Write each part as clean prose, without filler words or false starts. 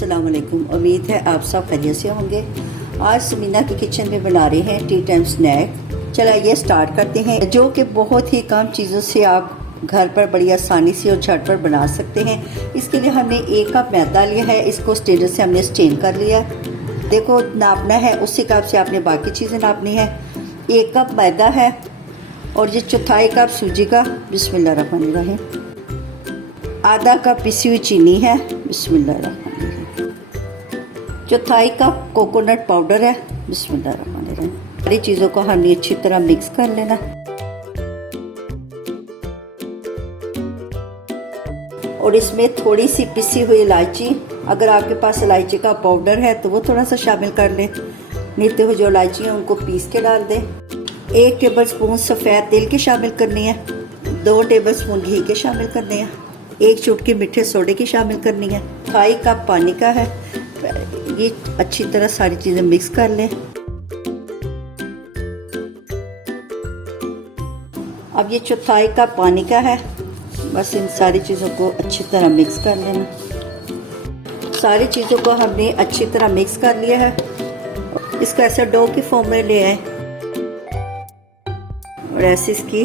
अस्सलाम वालेकुम। उम्मीद है आप सब खैरियत से होंगे। आज समीना की किचन में बना रहे हैं टी टाइम स्नैक। चला ये स्टार्ट करते हैं, जो कि बहुत ही कम चीज़ों से आप घर पर बड़ी आसानी से और झटपट बना सकते हैं। इसके लिए हमने 1 कप मैदा लिया है, इसको स्ट्रेनर से हमने स्ट्रेन कर लिया। देखो नापना है, उसी कप से आपने बाकी चीज़ें नापनी है। 1 कप मैदा है और ये 1/4 कप सूजी का। बिस्मिल्लाहिर्रहमानिर्रहीम। आधा कप पिसी हुई चीनी है। बिस्मिल्लाहिर्रहमानिर्रहीम। 1/4 कप कोकोनट पाउडर है। बिस्मिल्लाहिर्रहमानिर्रहीम। सारी चीज़ों को हमने अच्छी तरह मिक्स कर लेना। और इसमें थोड़ी सी पिसी हुई इलायची, अगर आपके पास इलायची का पाउडर है तो वो थोड़ा सा शामिल कर लें, नहीं तो जो इलायची है उनको पीस के डाल दें। 1 टेबलस्पून सफ़ेद तेल की शामिल करनी है, 2 टेबलस्पून घी के शामिल करने हैं, 1 चुटकी मीठे सोडे की शामिल करनी है। 2.5 कप पानी का है। ये अच्छी तरह सारी चीज़ें मिक्स कर लें। अब ये 1/4 कप पानी का है। बस इन सारी चीज़ों को अच्छी तरह मिक्स कर लेना। सारी चीज़ों को हमने अच्छी तरह मिक्स कर लिया है। इसको ऐसे डो की फॉर्म में ले आए और ऐसे इसकी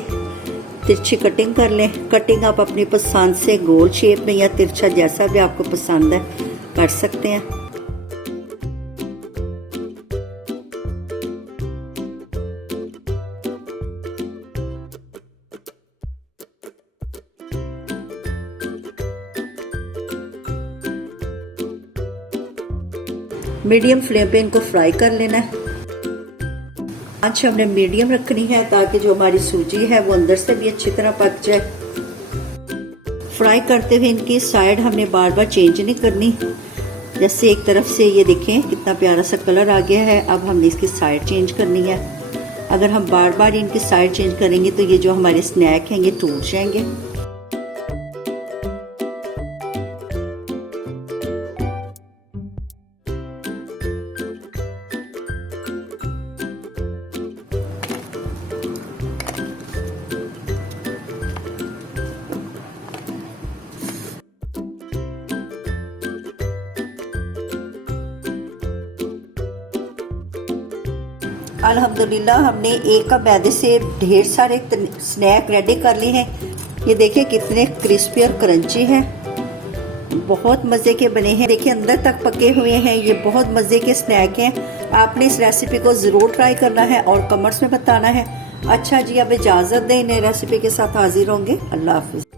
तिरछी कटिंग कर लें। कटिंग आप अपनी पसंद से गोल शेप में या तिरछा जैसा भी आपको पसंद है कर सकते हैं। मीडियम फ्लेम पे इनको फ्राई कर लेना है। आंच हमने मीडियम रखनी है ताकि जो हमारी सूजी है वो अंदर से भी अच्छी तरह पक जाए। फ्राई करते हुए इनकी साइड हमने बार बार चेंज नहीं करनी। जैसे एक तरफ से ये देखें कितना प्यारा सा कलर आ गया है, अब हमने इसकी साइड चेंज करनी है। अगर हम बार बार इनकी साइड चेंज करेंगे तो ये जो हमारे स्नैक हैं ये टूट जाएंगे। अल्हम्दुलिल्लाह हमने 1 कप मैदे से ढेर सारे स्नैक रेडी कर लिए हैं। ये देखिए कितने क्रिस्पी और क्रंची हैं, बहुत मज़े के बने हैं। देखिए अंदर तक पके हुए हैं। ये बहुत मज़े के स्नैक हैं। आपने इस रेसिपी को ज़रूर ट्राई करना है और कमेंट्स में बताना है। अच्छा जी, अब इजाज़त दें, नई रेसिपी के साथ हाजिर होंगे। अल्लाह हाफिज़।